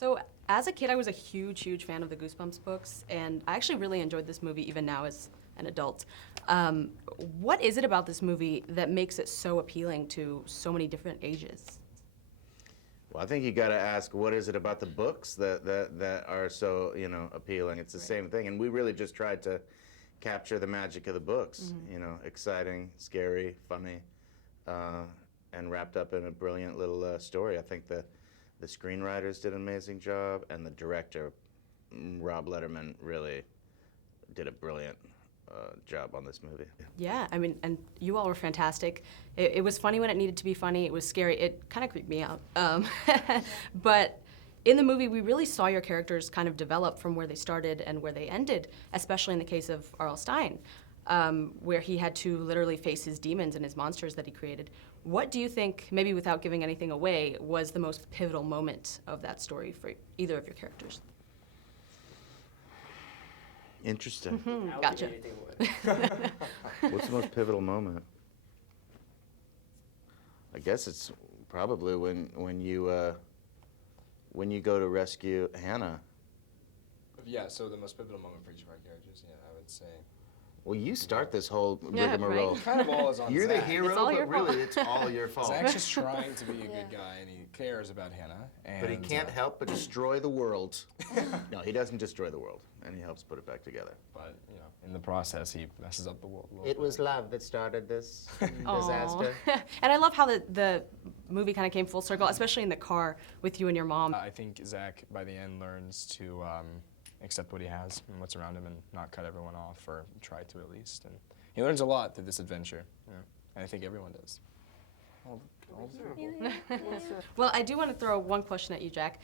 So as a kid, I was a huge, huge fan of the Goosebumps books, and I actually really enjoyed this movie even now as an adult. What is it about this movie that makes it so appealing to so many different ages? Well, I think you got to ask, what is it about the books that are so, appealing? It's the same thing, and we really just tried to capture the magic of the books. Exciting, scary, funny, and wrapped up in a brilliant little story. I think the screenwriters did an amazing job, and the director, Rob Letterman, really did a brilliant job on this movie. Yeah, I mean, and you all were fantastic. It was funny when it needed to be funny. It was scary. It kind of creeped me out. But in the movie, we really saw your characters kind of develop from where they started and where they ended, especially in the case of R.L. Stine, where he had to literally face his demons and his monsters that he created. What do you think, maybe without giving anything away, was the most pivotal moment of that story for either of your characters? Interesting. Gotcha. What's the most pivotal moment? I guess it's probably when you go to rescue Hannah. Yeah, so the most pivotal moment for each of our characters, yeah, I would say. Well, you start this whole Yeah, rigmarole. right. Kind of all is on You're the Zach. hero, It's all but your fault. really it's all your fault. Zach's just trying to be a good guy, and he cares about Hannah. And, But he can't help but destroy the world. No, he doesn't destroy the world, and he helps put it back together. But, in the process, he messes up the world a little It bit. was love that started this Aw. disaster. And I love how the movie kind of came full circle, especially in the car with you and your mom. I think Zach, by the end, learns to accept what he has and what's around him and not cut everyone off, or try to at least. And he learns a lot through this adventure, and I think everyone does. Well, I do want to throw one question at you, Jack.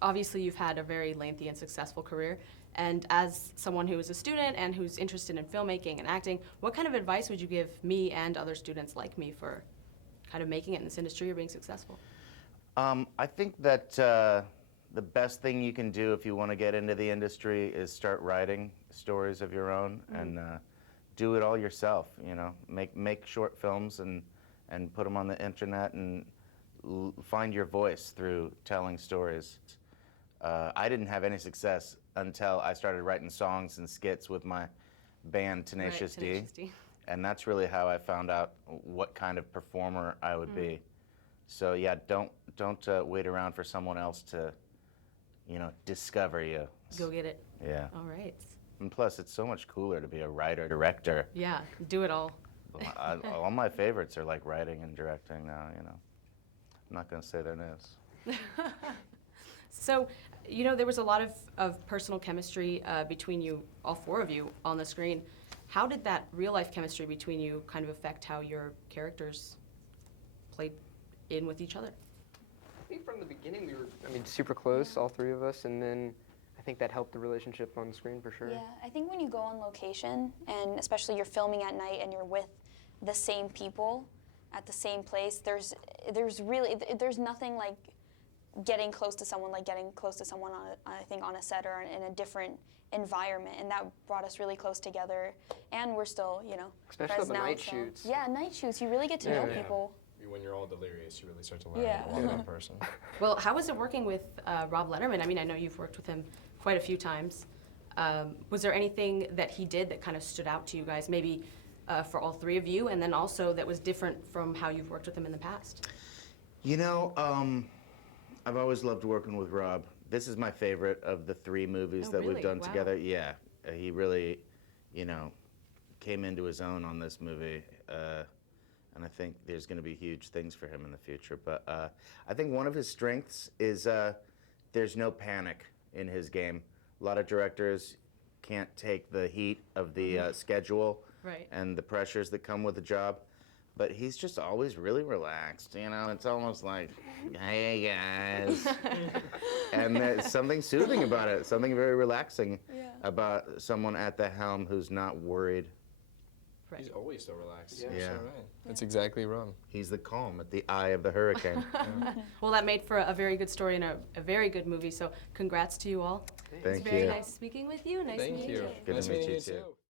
Obviously, you've had a very lengthy and successful career. And as someone who is a student and who's interested in filmmaking and acting, what kind of advice would you give me and other students like me for kind of making it in this industry or being successful? I think that the best thing you can do if you want to get into the industry is start writing stories of your own and do it all yourself. Make short films and put them on the internet and find your voice through telling stories. I didn't have any success until I started writing songs and skits with my band Tenacious D. And that's really how I found out what kind of performer I would be. So yeah, don't wait around for someone else to, discover you. Go get it. Yeah. All right. And plus, it's so much cooler to be a writer, director. Yeah, do it all. All my favorites are like writing and directing now, I'm not going to say their names. So, there was a lot of personal chemistry between you, all four of you, on the screen. How did that real-life chemistry between you kind of affect how your characters played in with each other? I think from the beginning we were, super close, all three of us, and then I think that helped the relationship on screen for sure. Yeah, I think when you go on location, and especially you're filming at night and you're with the same people at the same place, there's nothing like getting close to someone on I think on a set or in a different environment, and that brought us really close together, and we're still, Especially friends the now, night so. shoots. Yeah, night shoots, you really get to know people. When you're all delirious, you really start to learn Yeah. a lot about a person. Well, how was it working with Rob Letterman? I know you've worked with him quite a few times. Was there anything that he did that kind of stood out to you guys, maybe for all three of you, and then also that was different from how you've worked with him in the past? I've always loved working with Rob. This is my favorite of the three movies Oh, that really? we've done Wow. together. Yeah, he really, came into his own on this movie. And I think there's going to be huge things for him in the future. But I think one of his strengths is there's no panic in his game. A lot of directors can't take the heat of the schedule and the pressures that come with the job. But he's just always really relaxed, It's almost like, hey, guys. And there's something soothing about it, something very relaxing about someone at the helm who's not worried. Right. He's always so relaxed. Yeah. You're so right. That's exactly wrong. He's the calm at the eye of the hurricane. Well, that made for a very good story and a very good movie, so congrats to you all. Thank It's very you. nice speaking with you. Nice Thank meeting you. you. Good Nice to meet meeting you you too. too.